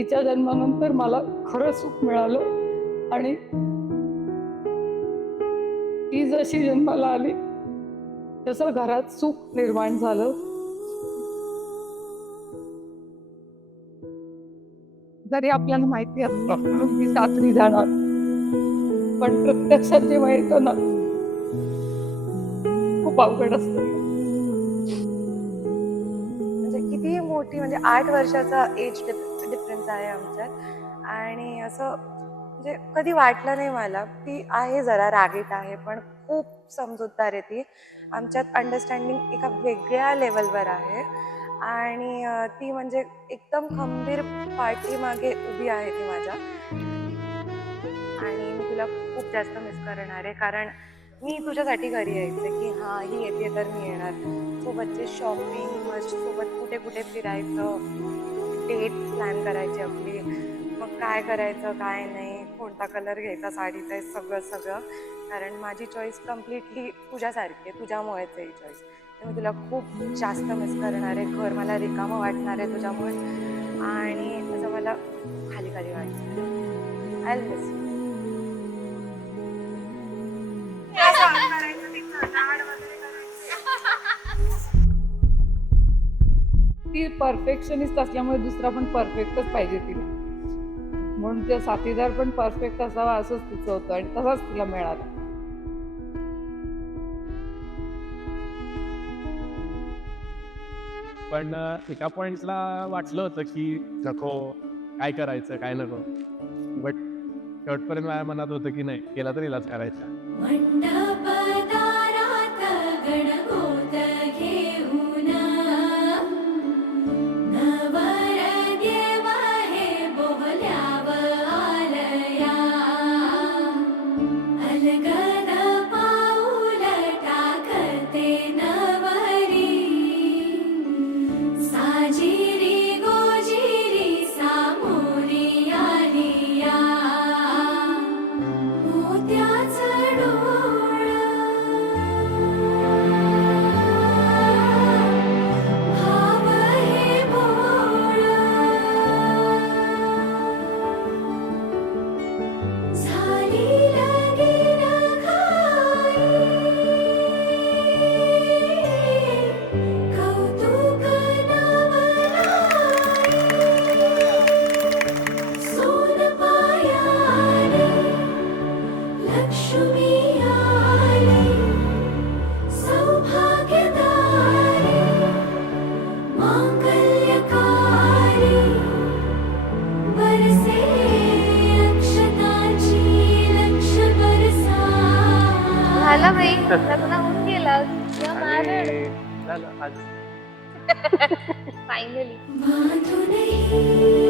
तिच्या जन्मानंतर मला खरं सुख मिळालं आणि ती जशी जन्माला आली तसं घरात सुख निर्माण झालं. जरी आपल्याला माहिती असतं की सासरी जाणार, पण प्रत्यक्षात जेव्हा येतं ना खूप अवघड असतं. म्हणजे किती मोठी, म्हणजे 8 वर्षाचा एज डिफरन्स आहे आमच्यात. आणि असं म्हणजे कधी वाटलं नाही मला. ती आहे जरा रागीट आहे, पण खूप समजूतदार आहे ती. आमच्यात अंडरस्टँडिंग एका वेगळ्या लेवलवर आहे. आणि ती म्हणजे एकदम खंबीर पाठीमागे उभी आहे ती माझ्या. आणि मी तुला खूप जास्त मिस करणार आहे, कारण मी तुझ्यासाठी घरी यायचे की हां ही येते तर मी येणार. सोबतचे शॉपिंग, मस्त सोबत कुठे कुठे फिरायचं, डेट प्लॅन करायची आपली, मग काय करायचं काय नाही, कोणता कलर घ्यायचा साडीचा, हे सगळं सगळं. कारण माझी चॉईस कम्प्लिटली तुझ्यासारखी आहे, तुझ्यामुळेच आहे ही चॉईस. तर मी तुला खूप जास्त मिस करणार आहे. घर मला रिकामं वाटणार आहे तुझ्यामुळे. आणि असं मला खाली खाली वाटतं. I miss you. ती परफेक्शनिस्ट असल्यामुळे दुसरा पण परफेक्टच पाहिजे तिला, म्हणून ते साथीदार पण परफेक्ट असावा असंच तिचं होतं आणि तसाच तिला मिळाला. पण एका पॉइंटला वाटलं होतं की नको, काय करायचं काय नको, बट शेवटपर्यंत माझ्या मनात होतं की नाही, केला तरी इलाज करायचा. मंडपदारात गणगोत घेऊन नवरदेव हे बोहल्याव आलया. अलगद पाऊल टाकते नवरी, साजिरी गोजिरी सामोरी आलिया. मोत्याचं डोळं भाव हे भोळं, झाली लगीन घाई, कौतुक नवलाई. सोन पायाले लक्ष्मी आली, सौभाग्यदारी मांगल्यकारी. बरसे अक्षताची लक्ष बरसा. झालं बाई, लग्न होऊन गेलं. मॅरिड झालं आज. फायनली. बांधून ही